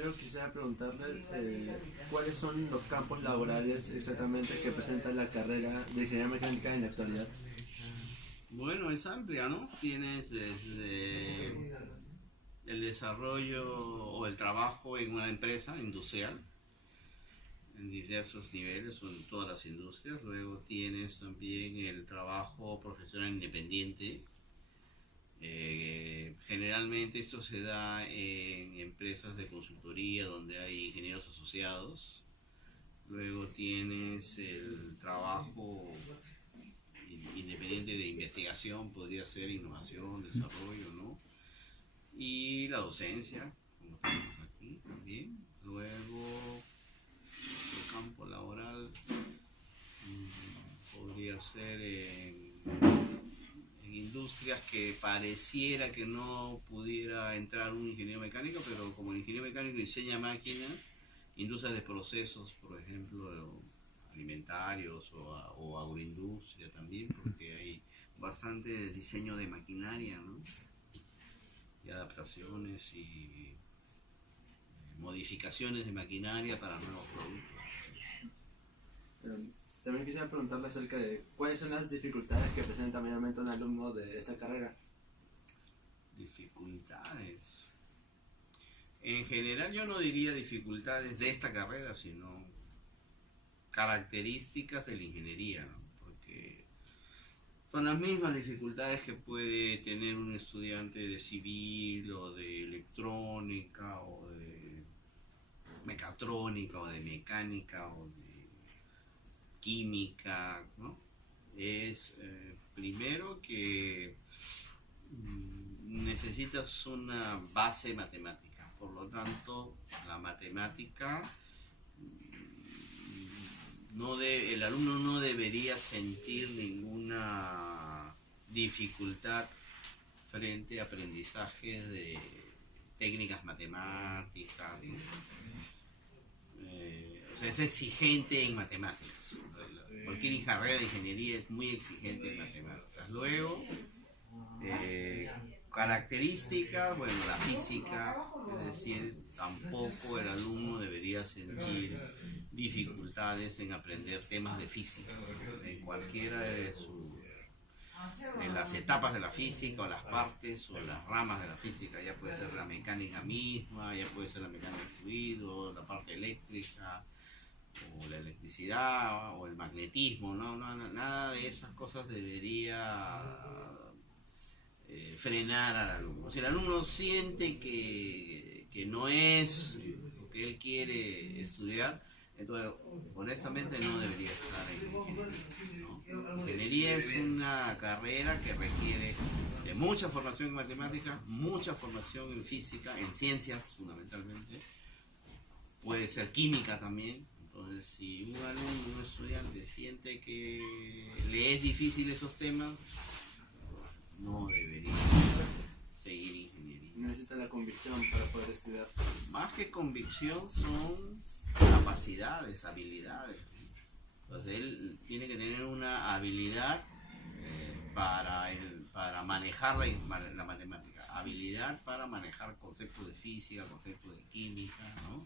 ingeniero, quisiera preguntarle cuáles son los campos laborales exactamente que presenta la carrera de ingeniería mecánica en la actualidad. Bueno, es amplia, ¿no? Tienes desde el desarrollo o el trabajo en una empresa industrial, en diversos niveles o en todas las industrias. Luego tienes también el trabajo profesional independiente. Generalmente esto se da en empresas de consultoría donde hay ingenieros asociados. Luego tienes el trabajo independiente de investigación, podría ser innovación, desarrollo, ¿no? Y la docencia, como tenemos aquí también. Luego, otro campo laboral podría ser en industrias que pareciera que no pudiera entrar un ingeniero mecánico, pero como el ingeniero mecánico diseña máquinas, industrias de procesos, por ejemplo, alimentarios o agroindustria también, porque hay bastante diseño de maquinaria, ¿no? Y adaptaciones y modificaciones de maquinaria para nuevos productos. También quisiera preguntarle acerca de cuáles son las dificultades que presenta mayormente un alumno de esta carrera. Dificultades. En general yo no diría dificultades de esta carrera, sino características de la ingeniería, ¿no? Porque son las mismas dificultades que puede tener un estudiante de civil o de electrónica o de mecatrónica o de mecánica o de química, ¿no? Es primero que necesitas una base matemática, por lo tanto la matemática el alumno no debería sentir ninguna dificultad frente a aprendizaje de técnicas matemáticas, ¿no? O sea, es exigente en matemáticas. Cualquier carrera de ingeniería es muy exigente en matemáticas. Luego, características, bueno, la física, es decir, tampoco el alumno debería sentir dificultades en aprender temas de física, en cualquiera de las etapas de la física o las partes o las ramas de la física. Ya puede ser la mecánica misma, ya puede ser la mecánica de fluido, la parte eléctrica o la electricidad o el magnetismo, ¿no? Nada de esas cosas debería frenar al alumno. Si el alumno siente que no es lo que él quiere estudiar, entonces honestamente no debería estar en ingeniería, ¿no? Ingeniería es una carrera que requiere de mucha formación en matemáticas, mucha formación en física, en ciencias fundamentalmente, puede ser química también. Entonces, si un alumno, un estudiante siente que le es difícil esos temas, no debería seguir ingeniería. Necesita la convicción para poder estudiar. Más que convicción son capacidades, habilidades. Entonces él tiene que tener una habilidad para manejar la matemática, habilidad para manejar conceptos de física, conceptos de química, ¿no?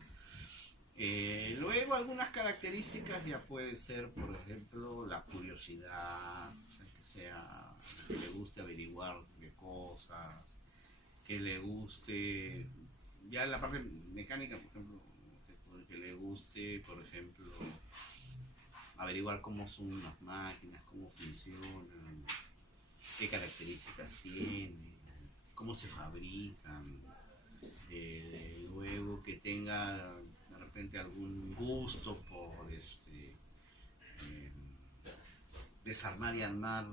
Luego algunas características ya puede ser, por ejemplo, la curiosidad, o sea, que le guste averiguar de cosas, que le guste, ya en la parte mecánica, por ejemplo, que le guste, por ejemplo, averiguar cómo son las máquinas, cómo funcionan, qué características tienen, cómo se fabrican, luego que tenga de repente algún gusto por desarmar y armar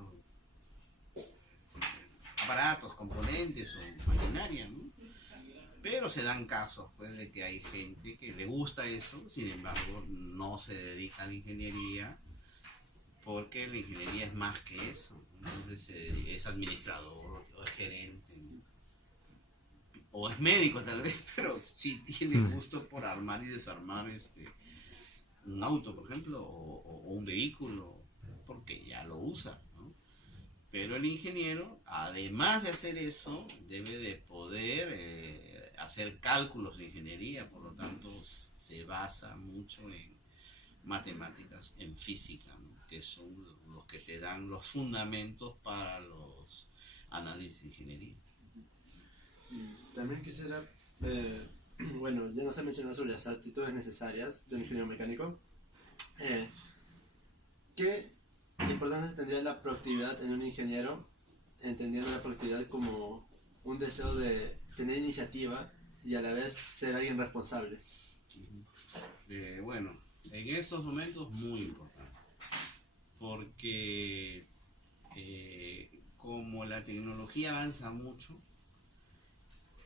aparatos, componentes o maquinaria, ¿no? Pero se dan casos pues de que hay gente que le gusta eso, sin embargo no se dedica a la ingeniería porque la ingeniería es más que eso. Entonces es administrador o es gerente, ¿no? O es médico tal vez, pero sí tiene gusto por armar y desarmar un auto, por ejemplo, o un vehículo, porque ya lo usa, ¿no? Pero el ingeniero, además de hacer eso, debe de poder hacer cálculos de ingeniería, por lo tanto se basa mucho en matemáticas, en física, ¿no? Que son los que te dan los fundamentos para los análisis de ingeniería. También quisiera, bueno, ya nos ha mencionado sobre las actitudes necesarias de un ingeniero mecánico. ¿Qué importancia tendría la productividad en un ingeniero, entendiendo la productividad como un deseo de tener iniciativa y a la vez ser alguien responsable? Bueno, en esos momentos muy importante, porque como la tecnología avanza mucho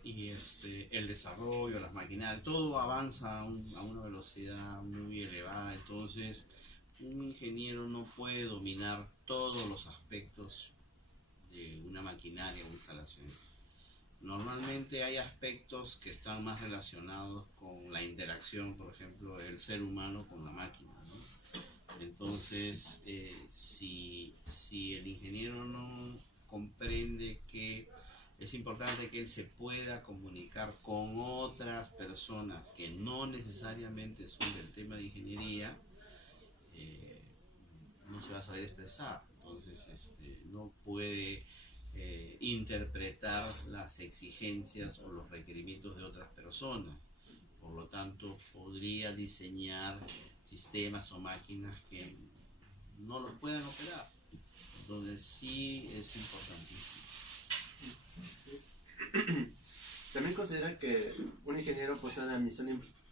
y el desarrollo, las maquinarias, todo avanza a una velocidad muy elevada, entonces un ingeniero no puede dominar todos los aspectos de una maquinaria o instalación. Normalmente hay aspectos que están más relacionados con la interacción, por ejemplo, el ser humano con la máquina, ¿no? Entonces, si el ingeniero no comprende que es importante que él se pueda comunicar con otras personas que no necesariamente son del tema de ingeniería, no se va a saber expresar. Entonces, no puede interpretar las exigencias o los requerimientos de otras personas. Por lo tanto, podría diseñar sistemas o máquinas que no los puedan operar. Entonces, sí es importantísimo. ¿También considera que un ingeniero posee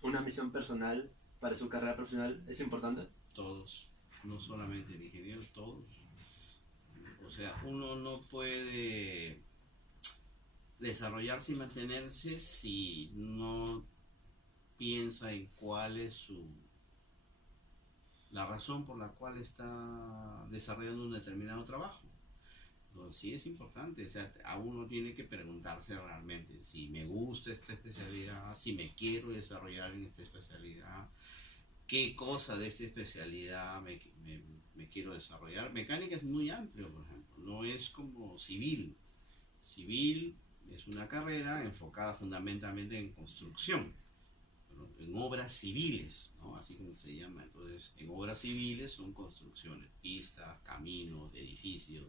una misión personal para su carrera profesional es importante? Todos, no solamente el ingeniero, todos. O sea, uno no puede desarrollarse y mantenerse si no piensa en cuál es la razón por la cual está desarrollando un determinado trabajo. Entonces, sí es importante, o sea, a uno tiene que preguntarse realmente si me gusta esta especialidad, si me quiero desarrollar en esta especialidad, qué cosa de esta especialidad me quiero desarrollar. Mecánica es muy amplio, por ejemplo, no es como civil. Civil es una carrera enfocada fundamentalmente en construcción, ¿no? En obras civiles, ¿no? Así como se llama. Entonces, en obras civiles son construcciones, pistas, caminos, edificios,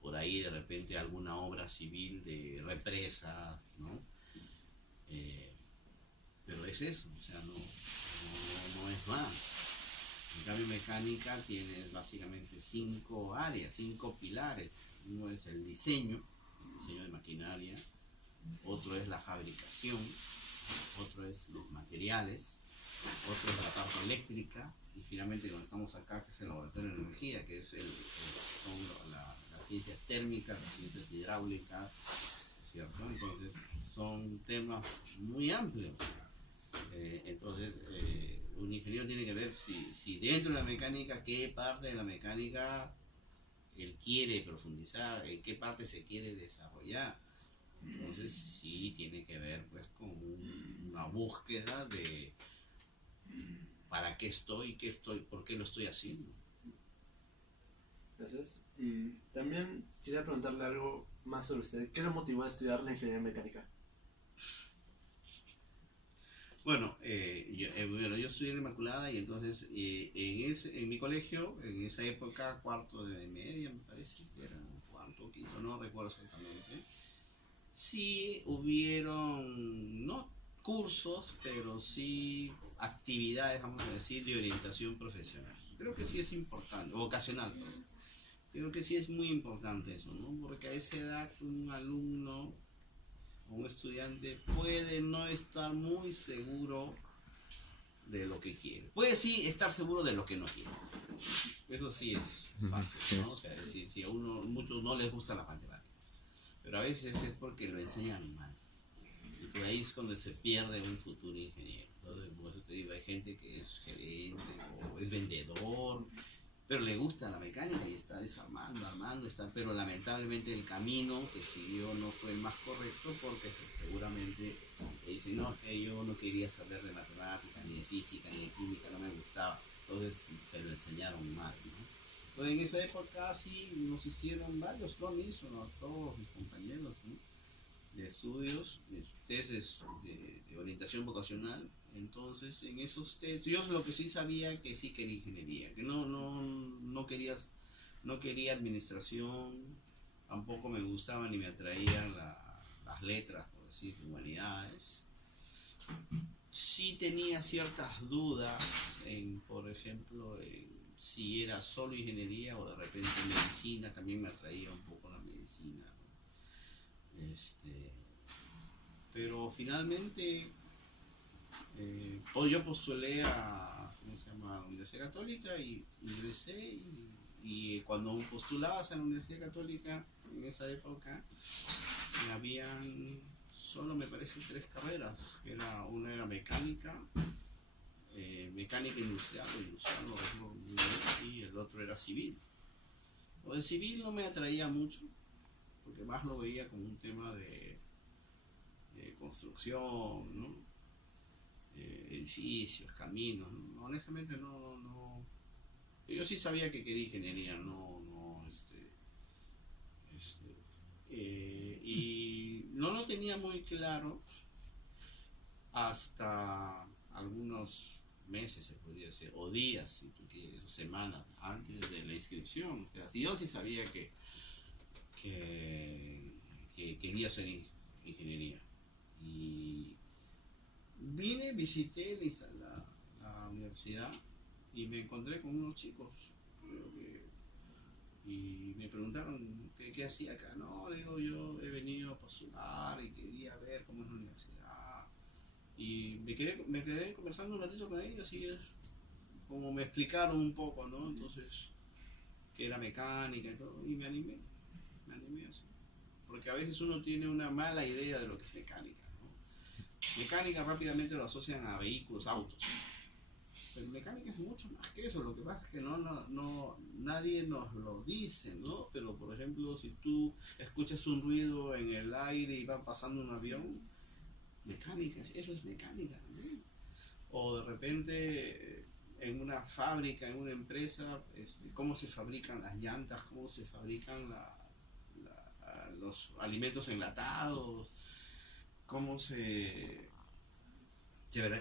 por ahí de repente alguna obra civil de represas, ¿no? Pero es eso, o sea, no es más. En cambio, mecánica tiene básicamente 5 áreas, 5 pilares. Uno es el diseño de maquinaria, otro es la fabricación, otro es los materiales, otro es la parte eléctrica, y finalmente cuando estamos acá, que es el laboratorio de energía, que es son las ciencias térmicas, las ciencias hidráulicas, ¿cierto? Entonces son temas muy amplios. Entonces un ingeniero tiene que ver si dentro de la mecánica, qué parte de la mecánica él quiere profundizar, en qué parte se quiere desarrollar. Entonces sí tiene que ver pues con una búsqueda de para qué estoy, por qué lo estoy haciendo. Gracias. También quisiera preguntarle algo más sobre usted. ¿Qué lo motivó a estudiar la ingeniería mecánica? Bueno, yo estudié en la Inmaculada y entonces en mi colegio, en esa época, cuarto de media, me parece, era cuarto o quinto, no recuerdo exactamente, sí hubieron, no cursos, pero sí actividades, vamos a decir, de orientación profesional. Creo que sí es importante, vocacional, perdón. Creo que sí es muy importante eso, ¿no? Porque a esa edad un alumno un estudiante puede no estar muy seguro de lo que quiere. Puede sí estar seguro de lo que no quiere. Eso sí es fácil, ¿no? O sea, si a muchos no les gusta la matemática. Pero a veces es porque lo enseñan mal. Y por ahí es cuando se pierde un futuro ingeniero. Entonces, por eso te digo, hay gente que es gerente o es vendedor, pero le gusta la mecánica y está armando, pero lamentablemente el camino que siguió no fue el más correcto porque seguramente dicen, no, yo no quería saber de matemática, ni de física, ni de química, no me gustaba, entonces se lo enseñaron mal, ¿no? Entonces en esa época sí nos hicieron varios, ¿no? A todos mis compañeros, ¿no? de estudios, test de orientación vocacional. Entonces, en esos test, yo lo que sí sabía que sí quería ingeniería, que no quería administración, tampoco me gustaban ni me atraían las letras, por decir, humanidades. Sí tenía ciertas dudas en, por ejemplo, si era solo ingeniería o de repente medicina, también me atraía un poco la medicina, ¿no? Pero finalmente yo postulé a, ¿cómo se llama?, a la Universidad Católica y ingresé y cuando postulabas a la Universidad Católica en esa época habían solo, me parece, 3 carreras, una era mecánica, mecánica industrial o industrial, no recuerdo muy bien, y el otro era civil. O el civil no me atraía mucho, porque más lo veía como un tema de construcción, ¿no? Edificios, caminos, ¿no? Honestamente no. Yo sí sabía que quería ingeniería, y no lo tenía muy claro hasta algunos meses, se podría decir, o días, si tú quieres, o semanas antes de la inscripción. O sea, si yo sí sabía que quería hacer ingeniería. Y visité la universidad y me encontré con unos chicos y me preguntaron qué hacía acá. No, le digo, yo he venido a postular y quería ver cómo es la universidad. Y me quedé conversando un ratito con ellos y como me explicaron un poco, ¿no? Entonces, que era mecánica y todo, y me animé así. Porque a veces uno tiene una mala idea de lo que es mecánica, ¿no? Mecánica rápidamente lo asocian a vehículos, autos. Pero mecánica es mucho más que eso. Lo que pasa es que nadie nos lo dice, ¿no? Pero por ejemplo, si tú escuchas un ruido en el aire y va pasando un avión, mecánica, eso es mecánica, ¿no? O de repente en una fábrica, en una empresa, cómo se fabrican las llantas, cómo se fabrican los alimentos enlatados, cómo se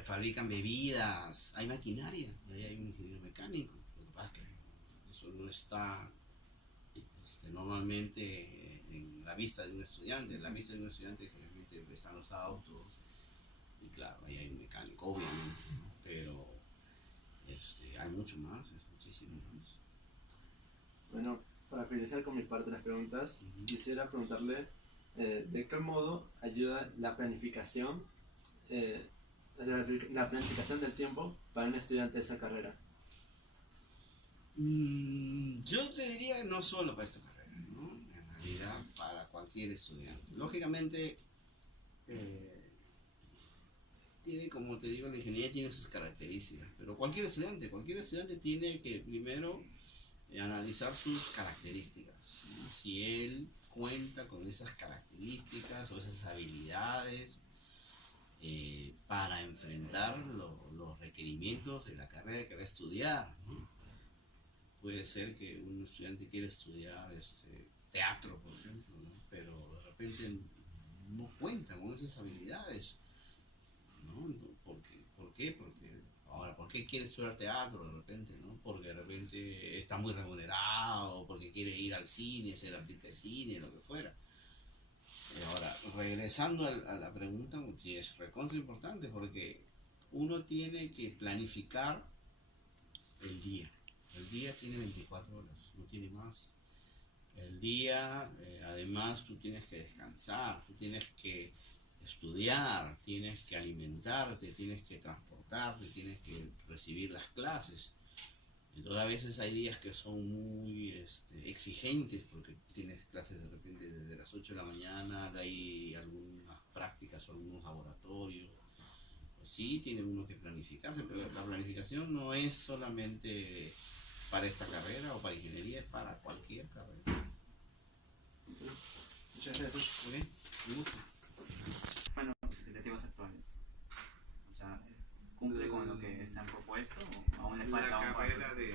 fabrican bebidas, hay maquinaria, y ahí hay un ingeniero mecánico. Lo que pasa es que eso no está normalmente en la vista de un estudiante. En la vista de un estudiante generalmente están los autos, y claro, ahí hay un mecánico, obviamente, ¿no? Pero hay mucho más, es muchísimo más. Bueno, para finalizar con mi parte de las preguntas, quisiera preguntarle de qué modo ayuda la planificación del tiempo para un estudiante de esa carrera. Yo te diría que no solo para esta carrera, ¿no? En realidad para cualquier estudiante. Lógicamente, tiene, como te digo, la ingeniería tiene sus características, pero cualquier estudiante tiene que primero analizar sus características, ¿no? Si él cuenta con esas características o esas habilidades para enfrentar los requerimientos de la carrera que va a estudiar, ¿no? Puede ser que un estudiante quiera estudiar teatro, por ejemplo, ¿no? Pero de repente no cuenta con esas habilidades, ¿no? ¿Por qué? ¿Por qué quiere estudiar teatro de repente, ¿no? Porque de repente está muy remunerado, porque quiere ir al cine, ser artista de cine, lo que fuera. Ahora, regresando a la pregunta, sí, es recontra importante porque uno tiene que planificar el día. El día tiene 24 horas, no tiene más. El día, además, tú tienes que descansar, tú tienes que estudiar, tienes que alimentarte, tienes que transportarte, tienes que recibir las clases. Entonces a veces hay días que son muy exigentes porque tienes clases de repente desde las 8 de la mañana, hay algunas prácticas o algunos laboratorios. Pues sí, tiene uno que planificarse, pero la planificación no es solamente para esta carrera o para ingeniería, es para cualquier carrera. Muchas gracias. ¿Ok? Me gusta. Bueno, expectativas actuales. O sea, ¿cumple con lo que se han propuesto o aún le falta la un carrera paso? de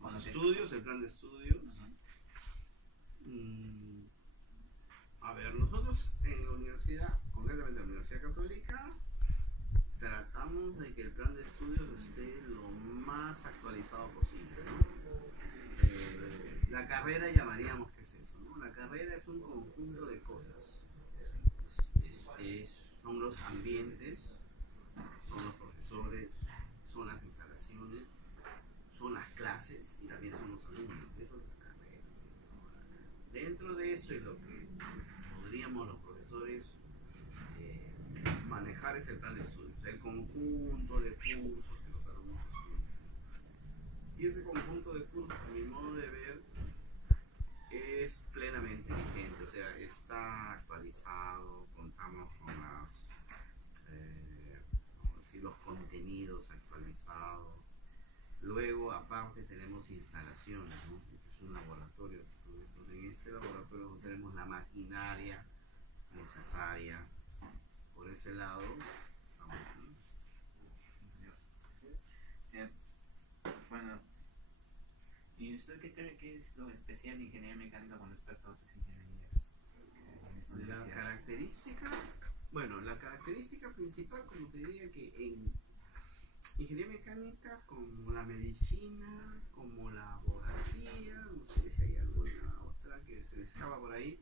Con los lo que estudios, el plan de estudios. Ajá. A ver, nosotros en la universidad, concretamente en la Universidad Católica, tratamos de que el plan de estudios esté lo más actualizado posible, ¿no? La carrera llamaríamos que es eso, ¿no? La carrera es un conjunto de cosas. Son los ambientes, son los profesores, son las instalaciones, son las clases y también son los alumnos. Eso es la carrera. Dentro de eso es lo que podríamos los profesores manejar es el plan de estudios, el conjunto de cursos que los alumnos estudian. Y ese conjunto de cursos, a mi modo de ver, es plenamente vigente, o sea, está actualizado, contamos con los contenidos actualizados. Luego, aparte, tenemos instalaciones, ¿no? Este es un laboratorio. Entonces, en este laboratorio tenemos la maquinaria necesaria. Por ese lado, estamos aquí. Bueno, ¿y usted qué cree que es lo especial de ingeniería mecánica con respecto a otras ingenierías en esta universidad? La característica principal, como te diría, que en ingeniería mecánica, como la medicina, como la abogacía, no sé si hay alguna otra que se me escapa por ahí,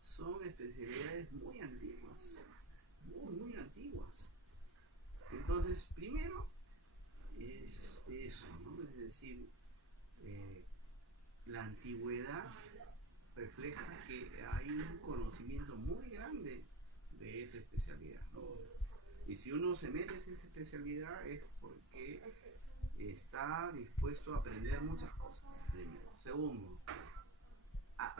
son especialidades muy antiguas, muy antiguas. Entonces, primero es eso, ¿no? Es decir, la antigüedad refleja que hay un conocimiento muy grande de esa especialidad, ¿no? Y si uno se mete en esa especialidad es porque está dispuesto a aprender muchas cosas, primero. Segundo,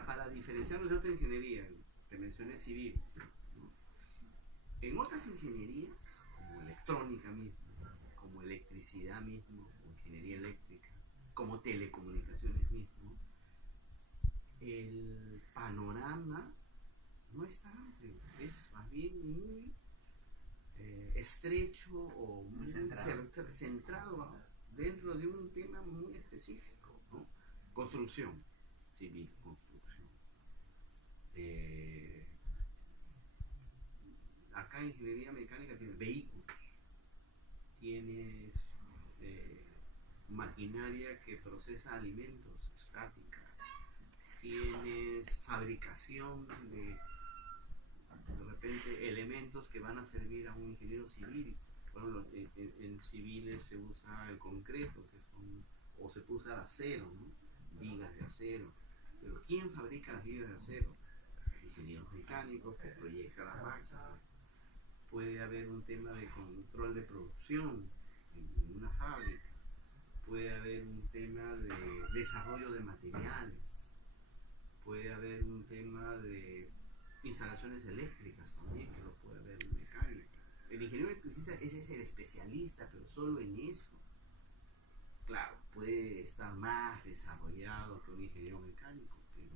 para diferenciarnos de otra ingeniería, te mencioné civil, ¿no? En otras ingenierías, como electrónica mismo, como electricidad mismo, como ingeniería eléctrica, como telecomunicaciones mismo, el panorama no es tan amplio, es más bien muy estrecho o muy centrado dentro de un tema muy específico, ¿no? Construcción civil, construcción. Acá en ingeniería mecánica tienes vehículos, tienes maquinaria que procesa alimentos, estática, tienes fabricación de repente elementos que van a servir a un ingeniero civil. Bueno, en civiles se usa el concreto, o se puede usar acero, ¿no? Vigas de acero. Pero ¿quién fabrica las vigas de acero? Ingenieros mecánicos que proyectan las máquinas. Puede haber un tema de control de producción en una fábrica. Puede haber un tema de desarrollo de materiales. Puede haber un tema de instalaciones eléctricas también, que lo puede haber en mecánica. El ingeniero electricista ese es el especialista, pero solo en eso. Claro, puede estar más desarrollado que un ingeniero mecánico, pero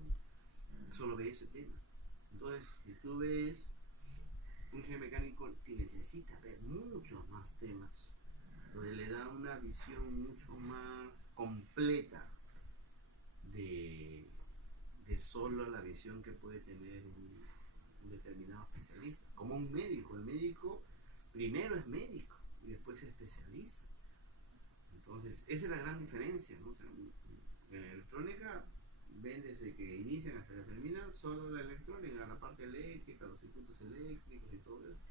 solo ve ese tema. Entonces, si tú ves un ingeniero mecánico que necesita ver muchos más temas, donde le da una visión mucho más completa de solo la visión que puede tener un determinado especialista. Como un médico, el médico primero es médico y después se especializa. Entonces, esa es la gran diferencia, ¿no? O sea, en la electrónica ven desde que inician hasta que terminan solo la electrónica, la parte eléctrica, los circuitos eléctricos y todo eso.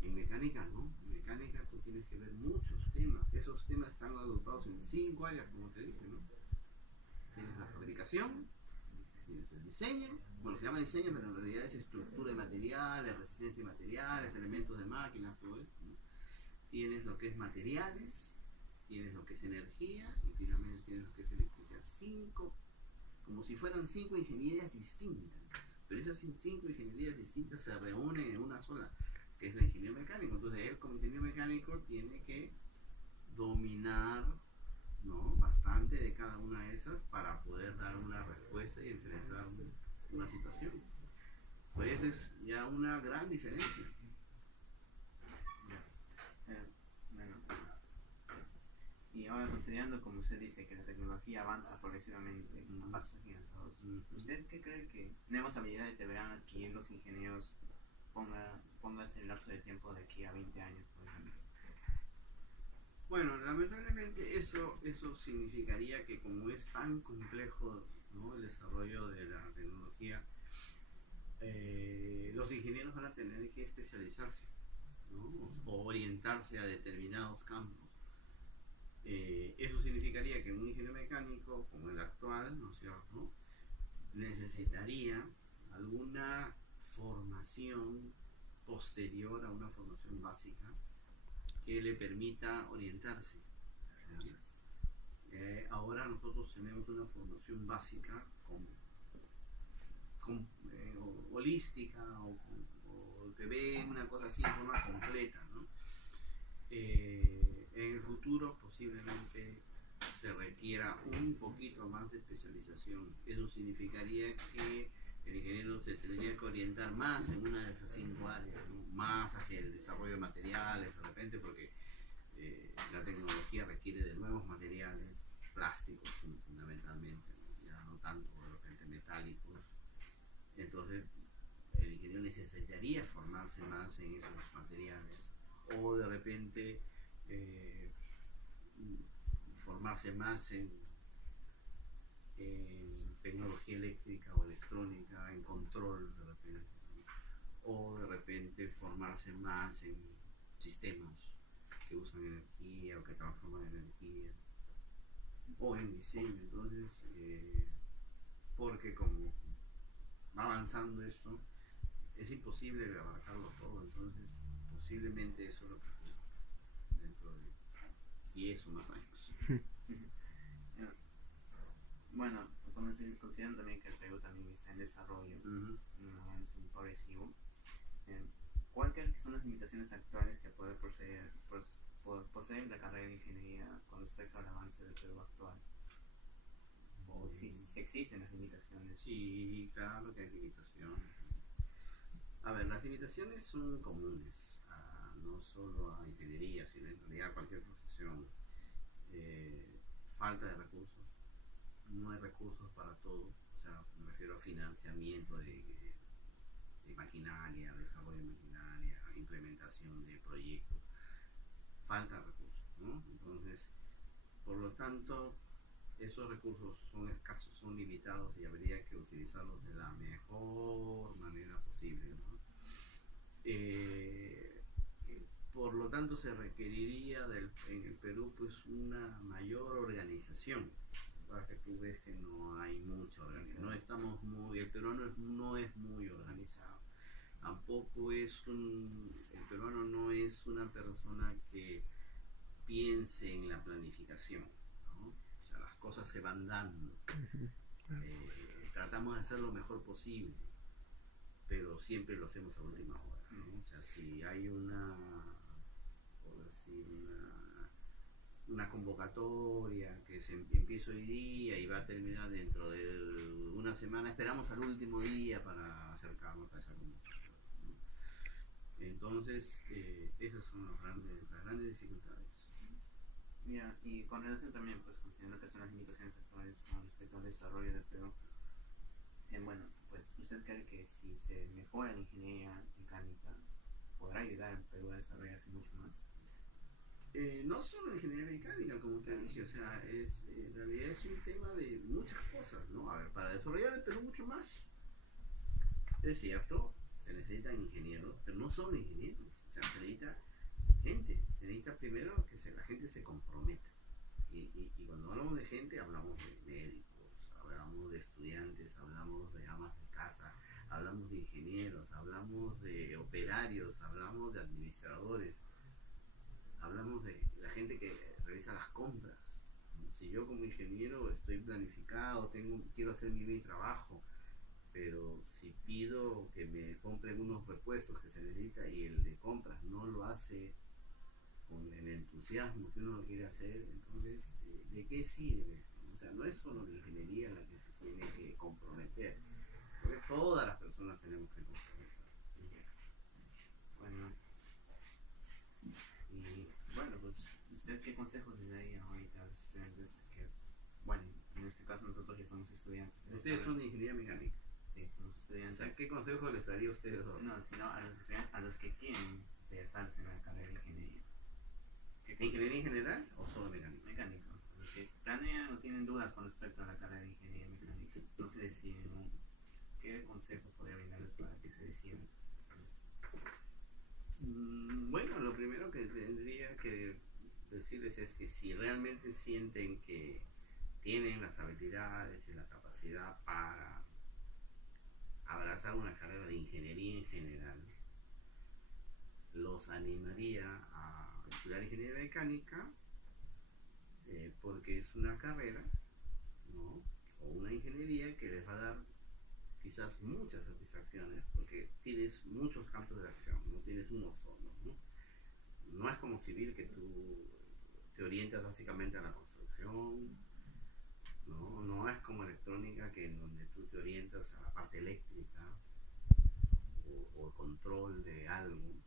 En mecánica no, en mecánica tú tienes que ver muchos temas. Esos temas están agrupados en 5 áreas, como te dije, ¿no? Tienes la fabricación, tienes el diseño, bueno, se llama diseño, pero en realidad es estructura de materiales, resistencia de materiales, elementos de máquinas, todo esto, ¿no? Tienes lo que es materiales, tienes lo que es energía y finalmente tienes lo que es electricidad. 5, como si fueran 5 ingenierías distintas, pero esas 5 ingenierías distintas se reúnen en una sola, que es la ingeniería mecánica. Entonces él como ingeniero mecánico tiene que dominar, ¿no?, bastante de cada una de esas para poder dar una respuesta y enfrentar una situación. Pues esa es ya una gran diferencia. Bueno, y ahora considerando, como usted dice, que la tecnología avanza progresivamente a pasos agigantados, ¿usted qué cree que nuevas habilidades deberán adquirir los ingenieros, póngase el lapso de tiempo de aquí a 20 años, por ejemplo? Bueno, lamentablemente eso significaría que como es tan complejo, ¿no?, el desarrollo de la tecnología, los ingenieros van a tener que especializarse, ¿no?, o orientarse a determinados campos. Eso significaría que un ingeniero mecánico como el actual, ¿no es cierto?, necesitaría alguna formación posterior a una formación básica que le permita orientarse, ¿sí? Ahora nosotros tenemos una formación básica holística o que ve una cosa así de forma completa, ¿no? En el futuro posiblemente se requiera un poquito más de especialización. Eso significaría que el ingeniero se tendría que orientar más en una de esas 5 áreas, ¿no?, más hacia el desarrollo de materiales de repente, porque la tecnología requiere de nuevos materiales, plásticos fundamentalmente, ¿no?, ya no tanto de repente metálicos. Entonces el ingeniero necesitaría formarse más en esos materiales, o de repente formarse más en tecnología eléctrica o electrónica, en control de repente, o de repente formarse más en sistemas que usan energía o que transforman energía, o en diseño. Entonces, porque como va avanzando esto, es imposible abarcarlo todo, entonces posiblemente eso lo que dentro de 10 o más años. Bueno, considerando también que el Perú también está en desarrollo, un avance muy progresivo, ¿cuáles crees que son las limitaciones actuales que puede poseer la carrera de ingeniería con respecto al avance del Perú actual? ¿O si existen las limitaciones? Sí, claro que hay limitaciones. A ver, las limitaciones son comunes, no solo a ingeniería, sino en realidad a cualquier profesión. Falta de recursos. No hay recursos para todo, o sea, me refiero a financiamiento de maquinaria, desarrollo de maquinaria, implementación de proyectos. Falta de recursos, ¿no? Entonces, por lo tanto, esos recursos son escasos, son limitados y habría que utilizarlos de la mejor manera posible, ¿no? Por lo tanto, se requeriría en el Perú pues una mayor organización. Que tú ves que no hay mucha organización, no estamos el peruano no es muy organizado, tampoco el peruano no es una persona que piense en la planificación, ¿no? O sea, las cosas se van dando, tratamos de hacer lo mejor posible, pero siempre lo hacemos a última hora, ¿no? O sea, si hay una convocatoria que empieza hoy día y va a terminar dentro de una semana, esperamos al último día para acercarnos a esa convocatoria, ¿no? Entonces, esas son las grandes dificultades. Mira, y con relación también, pues considerando que son las limitaciones actuales con respecto al desarrollo del Perú, bueno, pues ¿usted cree que si se mejora la ingeniería mecánica podrá ayudar al Perú a desarrollarse mucho más? No solo ingeniería mecánica, como te dije, o sea, en realidad es un tema de muchas cosas, ¿no? A ver, para desarrollar el Perú mucho más, es cierto, se necesitan ingenieros, pero no solo ingenieros, o sea, se necesita gente, se necesita primero que la gente se comprometa. Y cuando hablamos de gente, hablamos de médicos, hablamos de estudiantes, hablamos de amas de casa, hablamos de ingenieros, hablamos de operarios, hablamos de administradores. Hablamos de la gente que realiza las compras. Si yo como ingeniero estoy planificado, quiero hacer mi bien trabajo, pero si pido que me compren unos repuestos que se necesita y el de compras no lo hace con el entusiasmo que uno lo quiere hacer, entonces, ¿de qué sirve? O sea, no es solo la ingeniería la que se tiene que comprometer, porque todas las personas tenemos que comprometer. Bueno, y bueno, pues ¿usted qué consejos le daría ahorita a los estudiantes nosotros ya somos estudiantes. Ustedes son de ingeniería mecánica. Sí, somos O estudiantes. sea, ¿qué consejo les daría a ustedes dos? No, sino a los que quieren interesarse en la carrera de ingeniería. ¿De ingeniería en general o solo mecánica? Mecánico. Los que planean o tienen dudas con respecto a la carrera de ingeniería mecánica, no se deciden aún. ¿Qué consejo podría brindarles para que se decidan? Bueno, lo primero que tendría que decirles es que si realmente sienten que tienen las habilidades y la capacidad para abrazar una carrera de ingeniería en general, los animaría a estudiar ingeniería mecánica, porque es una carrera, ¿no? O una ingeniería que les va a dar quizás muchas satisfacciones, porque tienes muchos campos de acción, no tienes uno solo, ¿no? No es como civil, que tú te orientas básicamente a la construcción, ¿no? No es como electrónica, que en donde tú te orientas a la parte eléctrica o el control de algo, ¿no?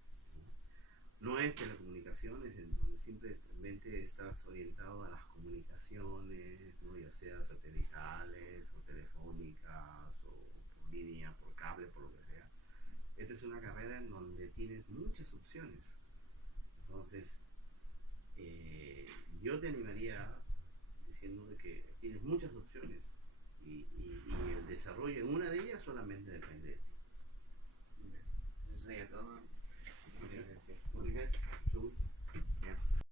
No es telecomunicaciones, en donde simplemente estás orientado a las comunicaciones, ¿no? Ya sea satelitales o telefónicas o por línea, por cable, por lo que sea. Esta es una carrera en donde tienes muchas opciones. Entonces, yo te animaría diciendo de que tienes muchas opciones y el desarrollo en una de ellas solamente depende de ti. Eso sería todo. Muchas gracias. Muchas gracias.